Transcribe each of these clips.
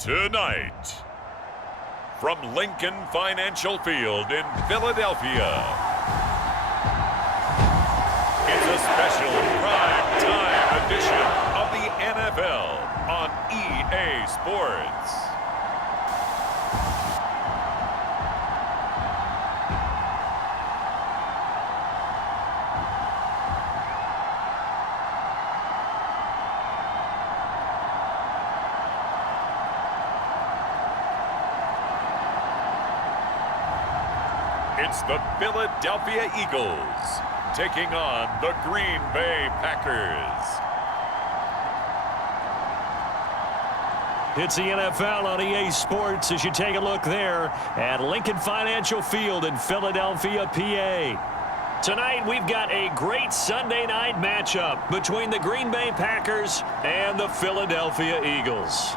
Tonight, from Lincoln Financial Field in Philadelphia, it's a special prime time edition of the NFL on EA Sports. It's the Philadelphia Eagles taking on the Green Bay Packers. It's the NFL on EA Sports as you take a look there at Lincoln Financial Field in Philadelphia, PA. Tonight, we've got a great Sunday night matchup between the Green Bay Packers and the Philadelphia Eagles.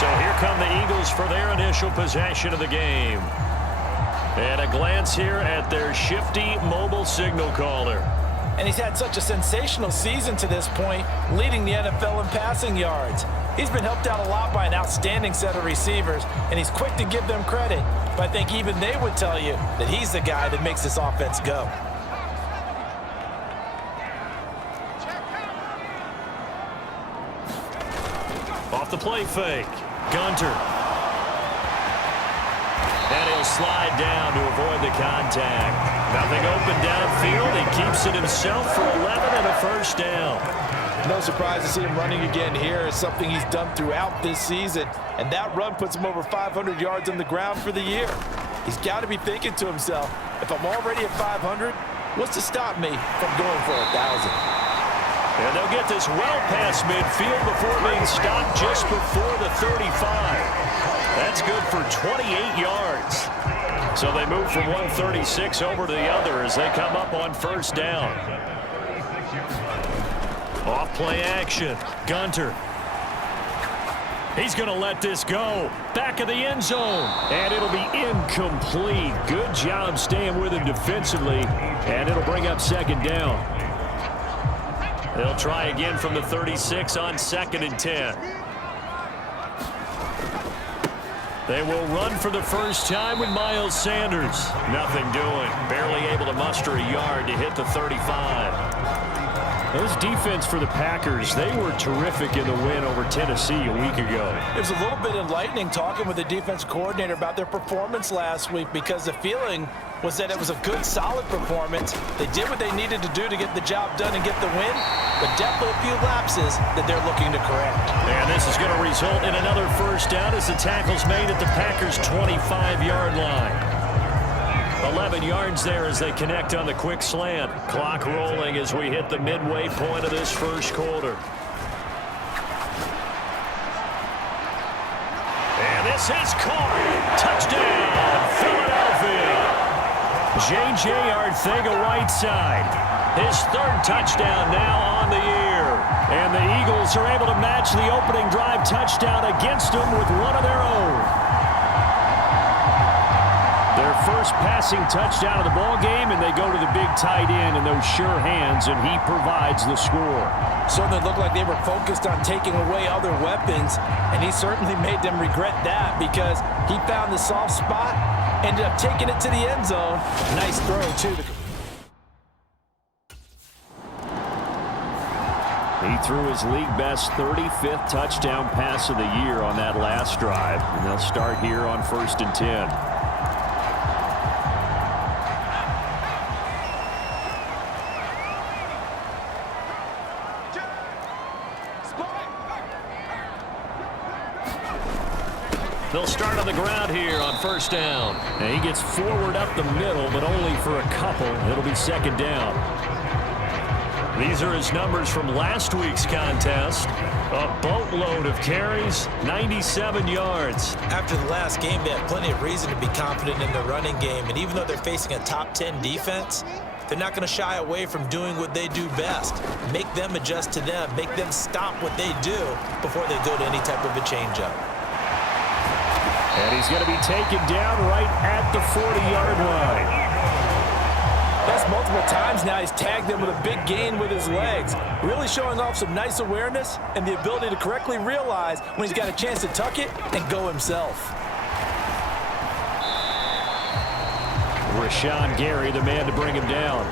So here come the Eagles for their initial possession of the game. And a glance here at their shifty mobile signal caller. And he's had such a sensational season to this point, leading the NFL in passing yards. He's been helped out a lot by an outstanding set of receivers, and he's quick to give them credit. But I think even they would tell you that he's the guy that makes this offense go. Off the play fake. Gunter. And he'll slide down to avoid the contact. Nothing open downfield. He keeps it himself for 11 and a first down. No surprise to see him running again here. It's something he's done throughout this season. And that run puts him over 500 yards on the ground for the year. He's got to be thinking to himself, if I'm already at 500, what's to stop me from going for 1,000? And they'll get this well past midfield before being stopped just before the 35. That's good for 28 yards. So they move from 136 over to the other as they come up on first down. Off play action. Gunter. He's going to let this go. Back of the end zone. And it'll be incomplete. Good job staying with him defensively. And it'll bring up second down. They'll try again from the 36 on 2nd and 10. They will run for the first time with Miles Sanders. Nothing doing. Barely able to muster a yard to hit the 35. Those defense for the Packers, they were terrific in the win over Tennessee a week ago. It was a little bit enlightening talking with the defense coordinator about their performance last week because the feeling was that it was a good, solid performance. They did what they needed to do to get the job done and get the win, but definitely a few lapses that they're looking to correct. And this is going to result in another first down as the tackle's made at the Packers' 25-yard line. 11 yards there as they connect on the quick slant. Clock rolling as we hit the midway point of this first quarter. And this is caught. Touchdown, Philadelphia. J.J. Arcega-Whiteside. His third touchdown now on the year. And the Eagles are able to match the opening drive touchdown against them with one of their own. Their first passing touchdown of the ball game, and they go to the big tight end in those sure hands, and he provides the score. Certainly looked like they were focused on taking away other weapons, and he certainly made them regret that because he found the soft spot, ended up taking it to the end zone. Nice throw, too. He threw his league-best 35th touchdown pass of the year on that last drive, and they'll start here on 1st and 10. They'll start on the ground here on first down. And he gets forward up the middle, but only for a couple. It'll be second down. These are his numbers from last week's contest. A boatload of carries, 97 yards. After the last game, they had plenty of reason to be confident in the running game. And even though they're facing a top 10 defense, they're not going to shy away from doing what they do best. Make them adjust to them. Make them stop what they do before they go to any type of a changeup. And he's going to be taken down right at the 40-yard line. That's multiple times now he's tagged them with a big gain with his legs. Really showing off some nice awareness and the ability to correctly realize when he's got a chance to tuck it and go himself. Rashawn Gary, the man to bring him down.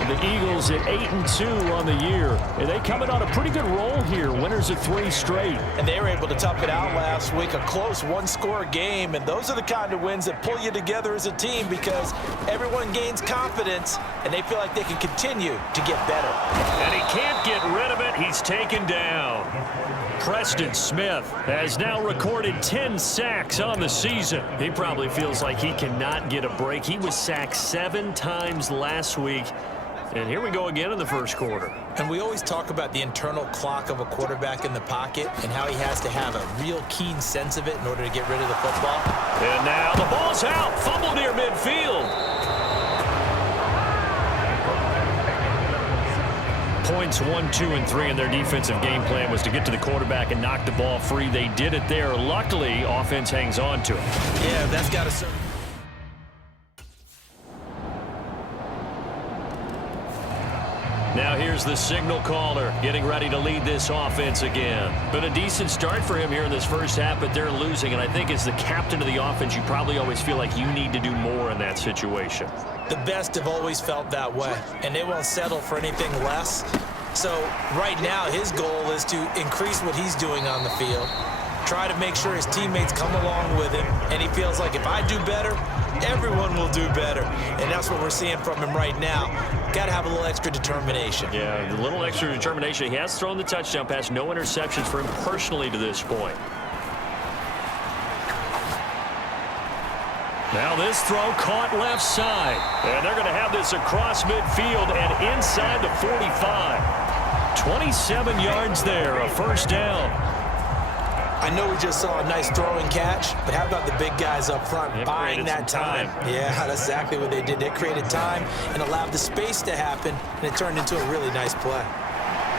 And the Eagles at 8-2 on the year. And they coming on a pretty good roll here. Winners of 3 straight. And they were able to tough it out last week. A close one-score game. And those are the kind of wins that pull you together as a team because everyone gains confidence and they feel like they can continue to get better. And he can't get rid of it. He's taken down. Preston Smith has now recorded 10 sacks on the season. He probably feels like he cannot get a break. He was sacked 7 times last week. And here we go again in the first quarter. And we always talk about the internal clock of a quarterback in the pocket and how he has to have a real keen sense of it in order to get rid of the football. And now the ball's out. Fumble near midfield. Points 1, 2, and 3 in their defensive game plan was to get to the quarterback and knock the ball free. They did it there. Luckily, offense hangs on to it. Yeah, that's got to serve. Now here's the signal caller getting ready to lead this offense again. Been a decent start for him here in this first half, but they're losing. And I think as the captain of the offense, you probably always feel like you need to do more in that situation. The best have always felt that way, and they won't settle for anything less. So right now, his goal is to increase what he's doing on the field, try to make sure his teammates come along with him, and he feels like if I do better, everyone will do better. And that's what we're seeing from him right now. Got to have a little extra determination. Yeah, a little extra determination. He has thrown the touchdown pass, no interceptions for him personally to this point. Now this throw caught left side. And they're going to have this across midfield and inside the 45. 27 yards there, a first down. I know we just saw a nice throwing catch, but how about the big guys up front buying that time? Yeah, that's exactly what they did. They created time and allowed the space to happen, and it turned into a really nice play.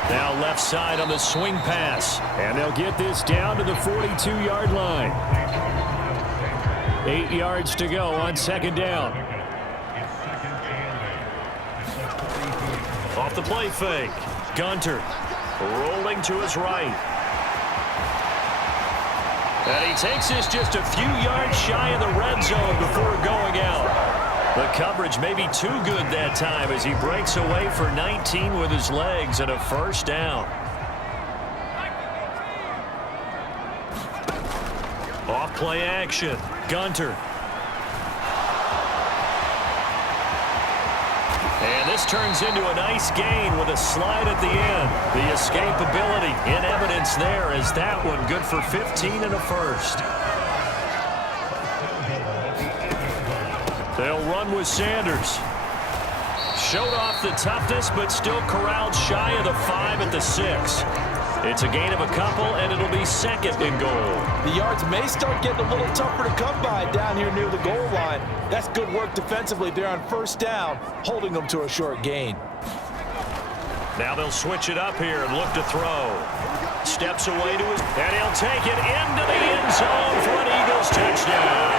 Now left side on the swing pass. And they'll get this down to the 42-yard line. 8 yards to go on second down. Off the play fake. Gunter rolling to his right. And he takes this just a few yards shy of the red zone before going out. The coverage may be too good that time as he breaks away for 19 with his legs and a first down. Off play action. Gunter. And this turns into a nice gain with a slide at the end. The escapability in evidence there as that one good for 15 and a first. They'll run with Sanders. Showed off the toughness, but still corralled shy of the 5 at the 6. It's a gain of a couple, and it'll be second and goal. The yards may start getting a little tougher to come by down here near the goal line. That's good work defensively there on first down, holding them to a short gain. Now they'll switch it up here and look to throw. Steps away to his, and he'll take it into the end zone for an Eagles touchdown.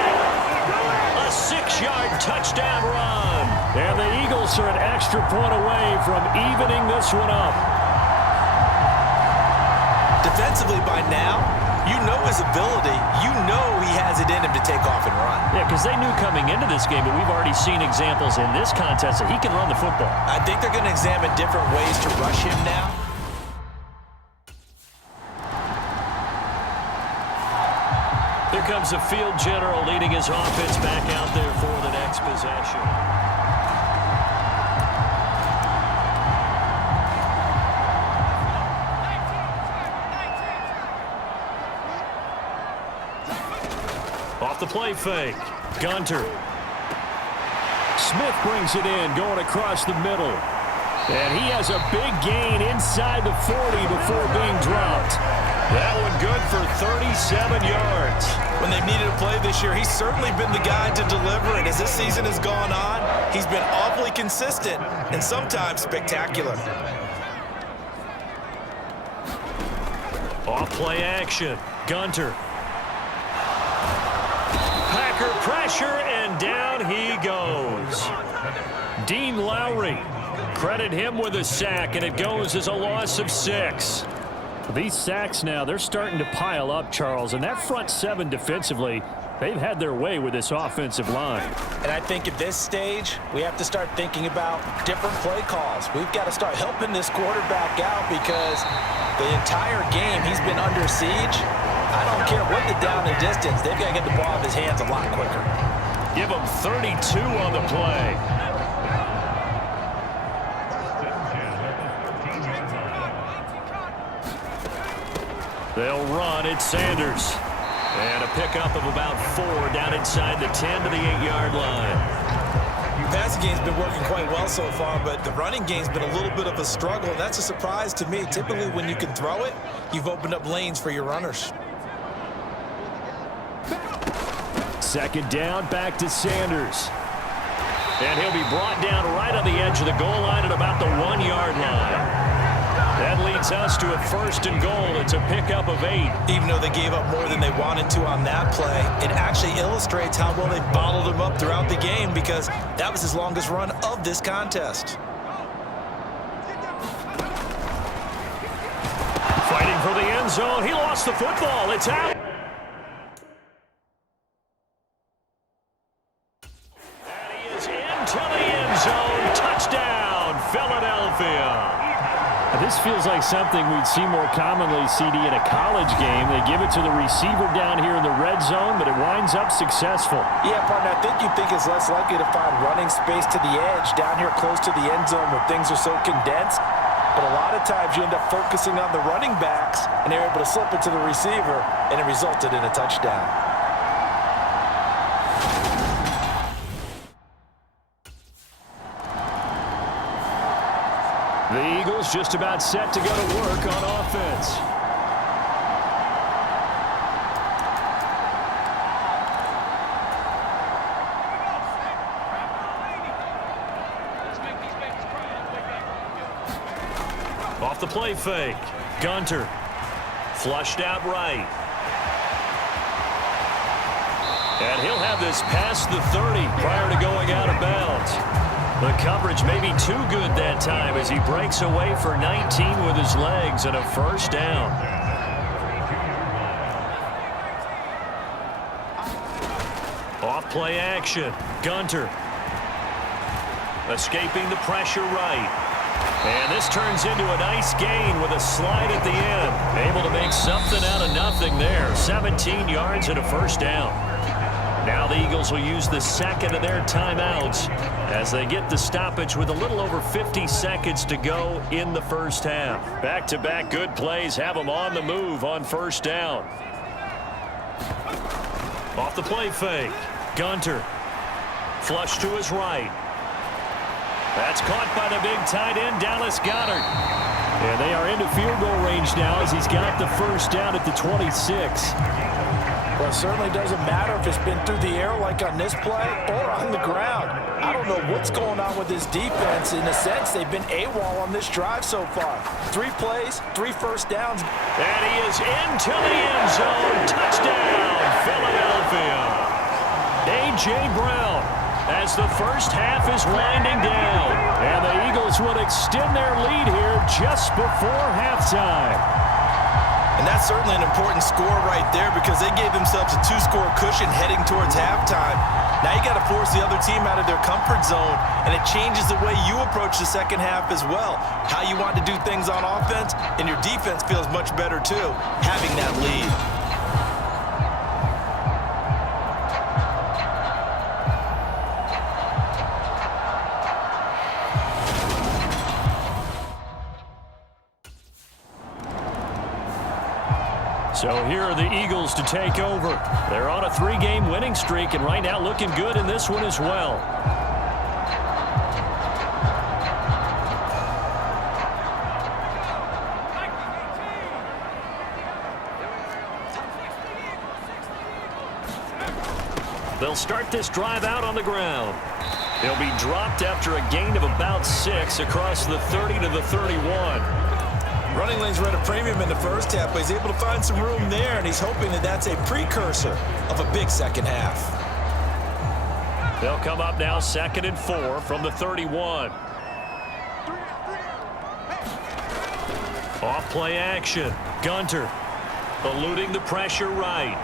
A 6-yard touchdown run. And the Eagles are an extra point away from evening this one up. Defensively by now, you know his ability. You know he has it in him to take off and run. Yeah, because they knew coming into this game, but we've already seen examples in this contest that he can run the football. I think they're going to examine different ways to rush him now. Here comes the field general leading his offense back out there for the next possession. Off the play fake. Gunter. Smith brings it in, going across the middle. And he has a big gain inside the 40 before being dropped. That one good for 37 yards. When they've needed a play this year, he's certainly been the guy to deliver it. As this season has gone on, he's been awfully consistent and sometimes spectacular. Off play action. Gunter. pressure, and down he goes. Dean Lowry, credit him with a sack, and it goes as a loss of 6. These sacks now, they're starting to pile up, Charles, and that front 7 defensively, they've had their way with this offensive line. And I think at this stage, we have to start thinking about different play calls. We've got to start helping this quarterback out because the entire game he's been under siege. I don't care what the down and distance. They've got to get the ball out of his hands a lot quicker. Give him 32 on the play. They'll run. It's Sanders. And a pickup of about 4 down inside the 10 to the 8-yard line. The passing game's been working quite well so far, but the running game's been a little bit of a struggle. That's a surprise to me. Typically, when you can throw it, you've opened up lanes for your runners. Second down, back to Sanders. And he'll be brought down right on the edge of the goal line at about the 1-yard line. That leads us to a 1st and goal. It's a pickup of 8. Even though they gave up more than they wanted to on that play, it actually illustrates how well they bottled him up throughout the game because that was his longest run of this contest. Fighting for the end zone. He lost the football. It's out. And he is into the end zone. Touchdown, Philadelphia. This feels like something we'd see more commonly, CD, in a college game. They give it to the receiver down here in the red zone, but it winds up successful. Yeah, partner, I think you think it's less likely to find running space to the edge down here close to the end zone where things are so condensed. But a lot of times you end up focusing on the running backs, and they're able to slip it to the receiver, and it resulted in a touchdown. The Eagles just about set to go to work on offense. Off the play fake. Gunter. Flushed out right. And he'll have this past the 30 prior to going out of bounds. The coverage may be too good that time as he breaks away for 19 with his legs and a 1st down. Off play action. Gunter. Escaping the pressure right. And this turns into a nice gain with a slide at the end. Able to make something out of nothing there. 17 yards and a 1st down. Now the Eagles will use the second of their timeouts as they get the stoppage with a little over 50 seconds to go in the 1st half. Back-to-back good plays have them on the move on 1st down. Off the play fake. Gunter. Flush to his right. That's caught by the big tight end, Dallas Goedert. And they are into field goal range now as he's got the 1st down at the 26. Well, it certainly doesn't matter if it's been through the air like on this play or on the ground. I don't know what's going on with this defense. In a sense, they've been AWOL on this drive so far. 3 plays, 3 1st downs. And he is into the end zone. Touchdown, Philadelphia. A.J. Brown as the 1st half is winding down. And the Eagles would extend their lead here just before halftime. And that's certainly an important score right there because they gave themselves a 2-score cushion heading towards halftime. Now you got to force the other team out of their comfort zone, and it changes the way you approach the 2nd half as well. How you want to do things on offense, and your defense feels much better too, having that lead. So here are the Eagles to take over. They're on a 3-game winning streak, and right now looking good in this one as well. They'll start this drive out on the ground. He'll be dropped after a gain of about 6 across the 30 to the 31. Running lanes were at a premium in the 1st half, but he's able to find some room there, and he's hoping that that's a precursor of a big 2nd half. They'll come up now 2nd and 4 from the 31. Off play action. Gunter eluding the pressure right.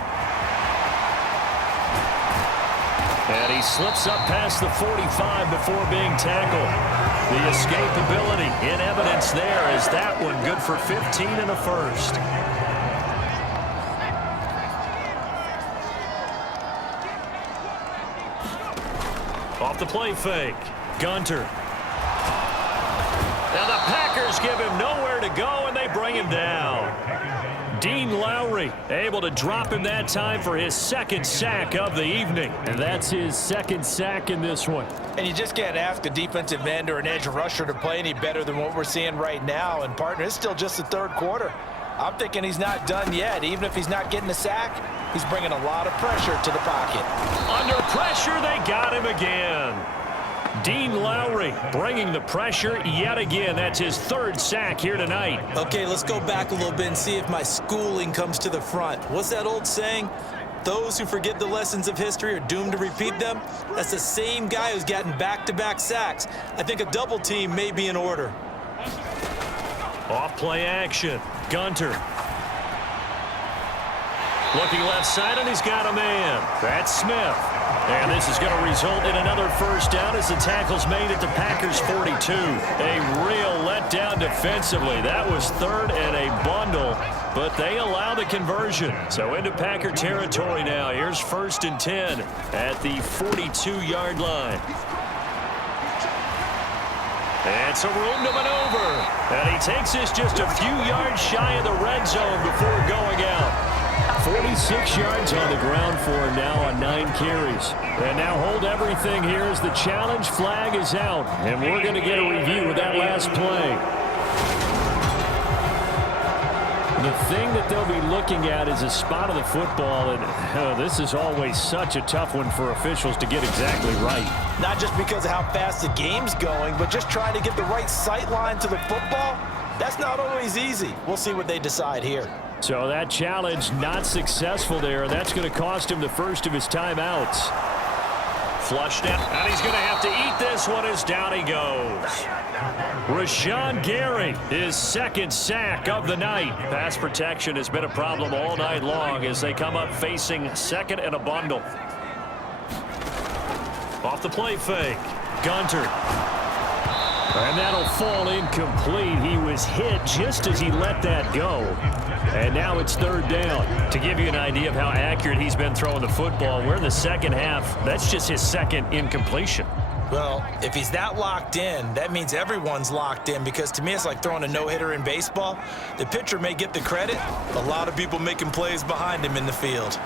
And he slips up past the 45 before being tackled. The escapability in evidence there as that one good for 15 and a first. Off the play fake. Gunter. Now the Packers give him nowhere to go, and they bring him down. Dean Lowry able to drop him that time for his 2nd sack of the evening. And that's his 2nd sack in this one. And you just can't ask a defensive end or an edge rusher to play any better than what we're seeing right now. And, partner, it's still just the 3rd quarter. I'm thinking he's not done yet. Even if he's not getting a sack, he's bringing a lot of pressure to the pocket. Under pressure, they got him again. Dean Lowry bringing the pressure yet again. That's his 3rd sack here tonight. Okay, let's go back a little bit and see if my schooling comes to the front. What's that old saying? Those who forget the lessons of history are doomed to repeat them. That's the same guy who's gotten back-to-back sacks. I think a double team may be in order. Off play action. Gunter. Looking left side, and he's got a man. That's Smith. And this is going to result in another first down as the tackle's made at the Packers' 42. A real letdown defensively. That was 3rd and a bundle, but they allow the conversion. So into Packer territory now. Here's 1st and 10 at the 42-yard line. And so room to maneuver. And he takes this just a few yards shy of the red zone before going out. 46 yards on the ground for him now on 9 carries. And now hold everything here as the challenge flag is out. And we're going to get a review of that last play. The thing that they'll be looking at is a spot of the football. And this is always such a tough one for officials to get exactly right. Not just because of how fast the game's going, but just trying to get the right sight line to the football. That's not always easy. We'll see what they decide here. So that challenge not successful there, and that's going to cost him the first of his timeouts. Flushed out, and he's going to have to eat this one as down he goes. Rashawn Gary, his 2nd sack of the night. Pass protection has been a problem all night long as they come up facing 2nd and a bundle. Off the play fake, Gunter. And that'll fall incomplete. He was hit just as he let that go. And now it's 3rd down. To give you an idea of how accurate he's been throwing the football, we're in the 2nd half. That's just his 2nd incompletion. Well, if he's that locked in, that means everyone's locked in, because to me it's like throwing a no-hitter in baseball. The pitcher may get the credit. A lot of people making plays behind him in the field.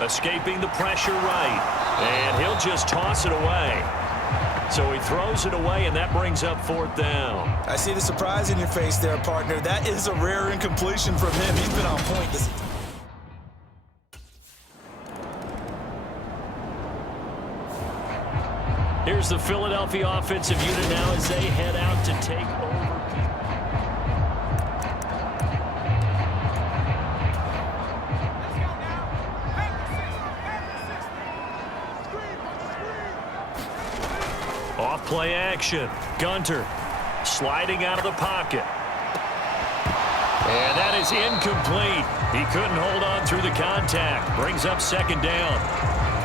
Escaping the pressure right. And he'll just toss it away. So he throws it away, and that brings up 4th down. I see the surprise in your face there, partner. That is a rare incompletion from him. He's been on point this. Here's the Philadelphia offensive unit now as they head out to take over. Off play action. Gunter sliding out of the pocket. And that is incomplete. He couldn't hold on through the contact. Brings up 2nd down.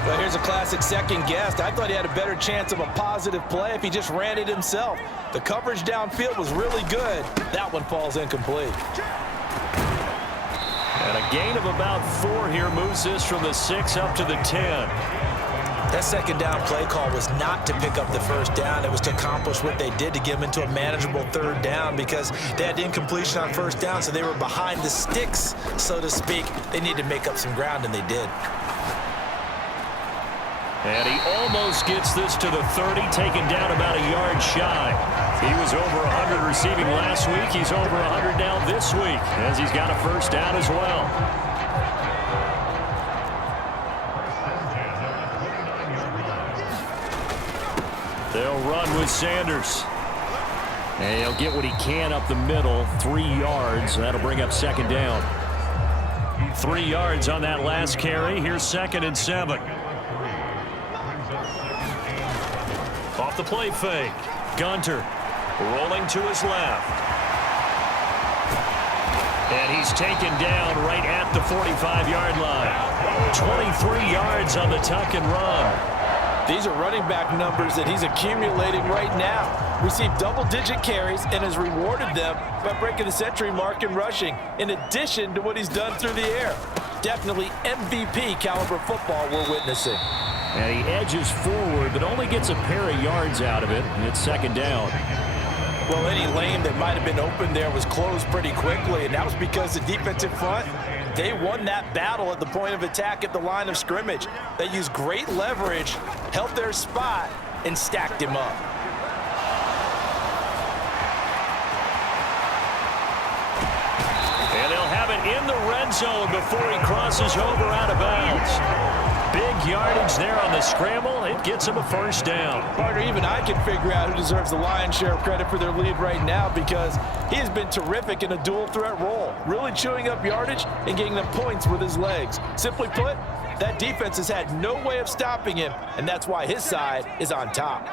Well, here's a classic second guess. I thought he had a better chance of a positive play if he just ran it himself. The coverage downfield was really good. That one falls incomplete. And a gain of about 4 here moves this from the 6 up to the 10. That 2nd down play call was not to pick up the 1st down. It was to accomplish what they did, to get them into a manageable 3rd down, because they had incompletion on 1st down, so they were behind the sticks, so to speak. They needed to make up some ground, and they did. And he almost gets this to the 30, taken down about a yard shy. He was over 100 receiving last week. He's over 100 now this week, as he's got a 1st down as well. They'll run with Sanders. And he'll get what he can up the middle, 3 yards. That'll bring up 2nd down. 3 yards on that last carry. Here's 2nd and 7. Off the play fake. Gunter rolling to his left. And he's taken down right at the 45-yard line. 23 yards on the tuck and run. These are running back numbers that he's accumulating right now. Received double-digit carries and has rewarded them by breaking the century mark in rushing, in addition to what he's done through the air. Definitely MVP caliber football we're witnessing. And he edges forward, but only gets a pair of yards out of it, and it's second down. Well, any lane that might have been open there was closed pretty quickly, and that was because the defensive front, they won that battle at the point of attack at the line of scrimmage. They used great leverage, held their spot, and stacked him up. And they'll have it in the red zone before he crosses over out of bounds. Big yardage there on the scramble. It gets him a first down. Partner, even I can figure out who deserves the lion's share of credit for their lead right now, because he has been terrific in a dual threat role, really chewing up yardage and getting them points with his legs. Simply put, that defense has had no way of stopping him, and that's why his side is on top.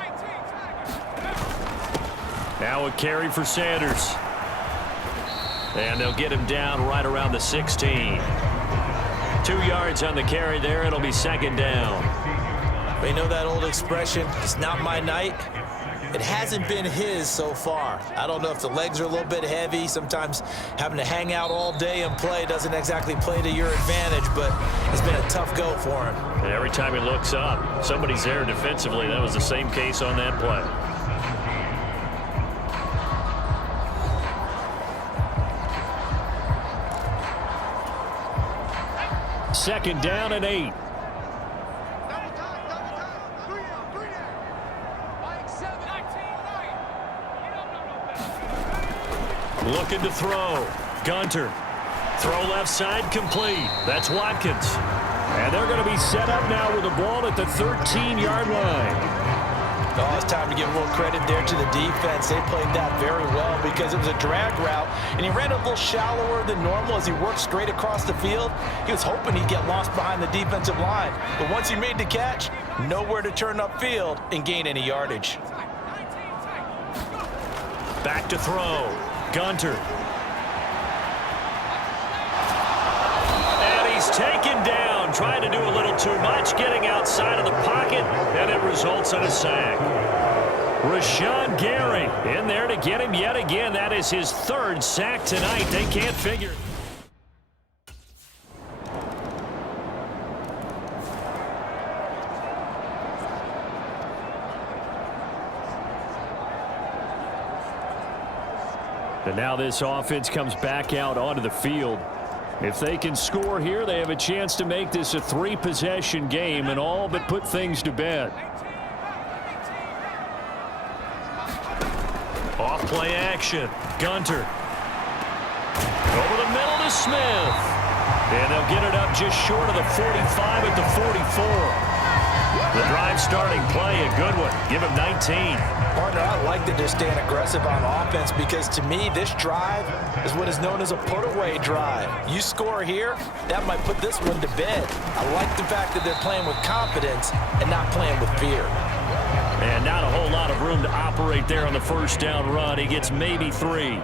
Now a carry for Sanders. And they'll get him down right around the 16. 2 yards on the carry there. It'll be second down. They know that old expression, it's not my night. It hasn't been his so far. I don't know if the legs are a little bit heavy. Sometimes having to hang out all day and play doesn't exactly play to your advantage, but it's been a tough go for him. And every time he looks up, somebody's there defensively. That was the same case on that play. Second down and 8. Looking to throw. Gunter. Throw left side complete. That's Watkins. And they're going to be set up now with the ball at the 13-yard line. Oh, it's time to give a little credit there to the defense. They played that very well because it was a drag route, and he ran a little shallower than normal as he worked straight across the field. He was hoping he'd get lost behind the defensive line, but once he made the catch, nowhere to turn upfield and gain any yardage. Back to throw. Gunter. And he's taken down, trying to do a little too much, getting outside of the pocket, and it results in a sack. Rashawn Gary in there to get him yet again. That is his third sack tonight. They can't figure. And now this offense comes back out onto the field. If they can score here, they have a chance to make this a 3-possession game and all but put things to bed. Off play action. Gunter. Over the middle to Smith. And they'll get it up just short of the 45 at the 44. The drive starting play, a good one. Give him 19. Partner, I like that they're staying aggressive on offense because, to me, this drive is what is known as a put-away drive. You score here, that might put this one to bed. I like the fact that they're playing with confidence and not playing with fear. And not a whole lot of room to operate there on the first down run. He gets maybe 3.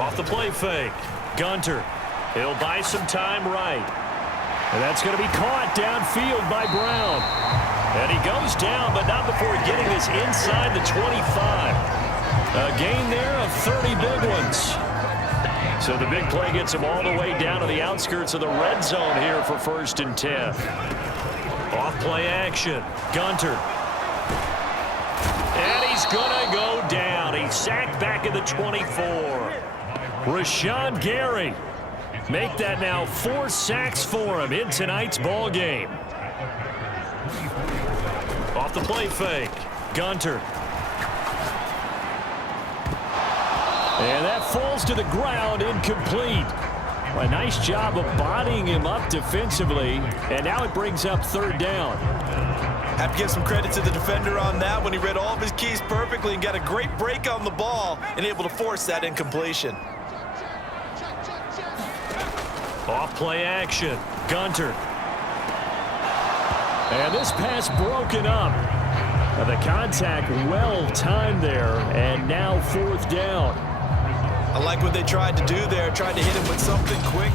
Off the play fake. Gunter. He'll buy some time right. And that's going to be caught downfield by Brown. And he goes down, but not before getting this inside the 25. A gain there of 30 big ones. So the big play gets him all the way down to the outskirts of the red zone here for 1st and 10. Off play action. Gunter. And he's going to go down. He's sacked back at the 24. Rashawn Gary. Make that now 4 sacks for him in tonight's ball game. Off the play fake. Gunter. And that falls to the ground, incomplete. A nice job of bodying him up defensively, and now it brings up 3rd down. Have to give some credit to the defender on that when he read all of his keys perfectly and got a great break on the ball and able to force that incompletion. Off play action. Gunter. And this pass broken up. The contact well timed there, and now 4th down. I like what they tried to do there, tried to hit him with something quick.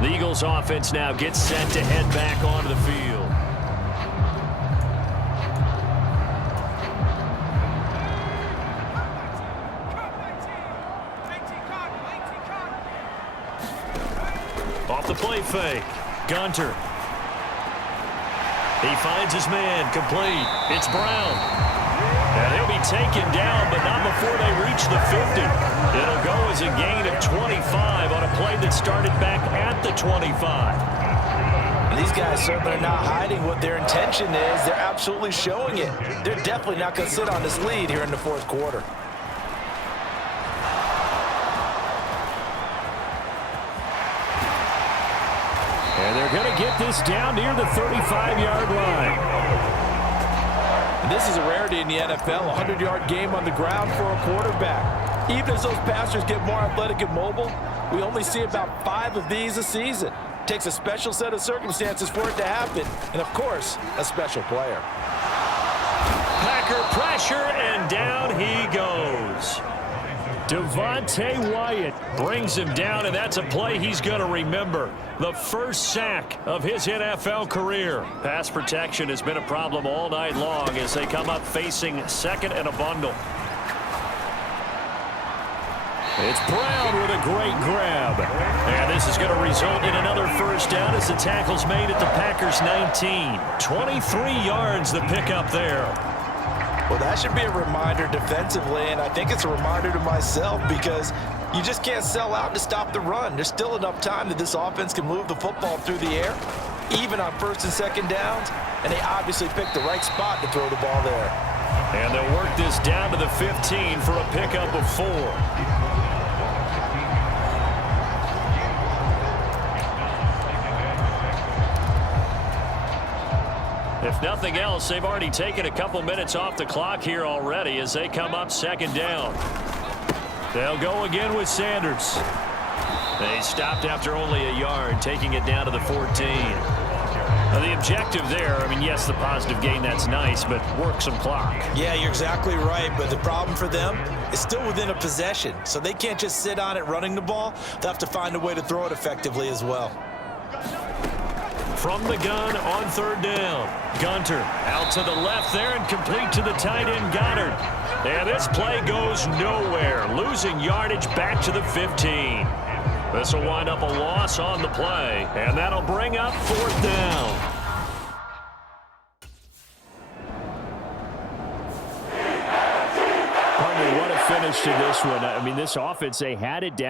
The Eagles offense now gets set to head back onto the field. Off the play fake. Gunter. He finds his man. Complete. It's Brown. And he'll be taken down, but not before they reach the 50. It'll go as a gain of 25 on a play that started back at the 25. And these guys certainly are not hiding what their intention is. They're absolutely showing it. They're definitely not going to sit on this lead here in the 4th quarter. And they're going to get this down near the 35-yard line. And this is a rarity in the NFL, a 100-yard game on the ground for a quarterback. Even as those passers get more athletic and mobile, we only see about 5 of these a season. It takes a special set of circumstances for it to happen, and of course, a special player. Packer pressure, and down he goes. Devontae Wyatt brings him down, and that's a play he's going to remember. The first sack of his NFL career. Pass protection has been a problem all night long as they come up facing 2nd and a bundle. It's Brown with a great grab. And this is going to result in another first down as the tackle's made at the Packers' 19. 23 yards the pickup there. Well, that should be a reminder defensively, and I think it's a reminder to myself because you just can't sell out to stop the run. There's still enough time that this offense can move the football through the air, even on 1st and 2nd downs, and they obviously picked the right spot to throw the ball there. And they'll work this down to the 15 for a pickup of 4. If nothing else, they've already taken a couple minutes off the clock here already as they come up 2nd down. They'll go again with Sanders. They stopped after only a yard, taking it down to the 14. Now the objective there, I mean, yes, the positive gain, that's nice, but work some clock. Yeah, you're exactly right, but the problem for them is still within a possession, so they can't just sit on it running the ball. They'll have to find a way to throw it effectively as well. From the gun on 3rd down. Gunter out to the left there and complete to the tight end Goddard. And this play goes nowhere, losing yardage back to the 15. This will wind up a loss on the play, and that'll bring up 4th down. Partner, what a finish to this one. I mean, this offense, they had it down.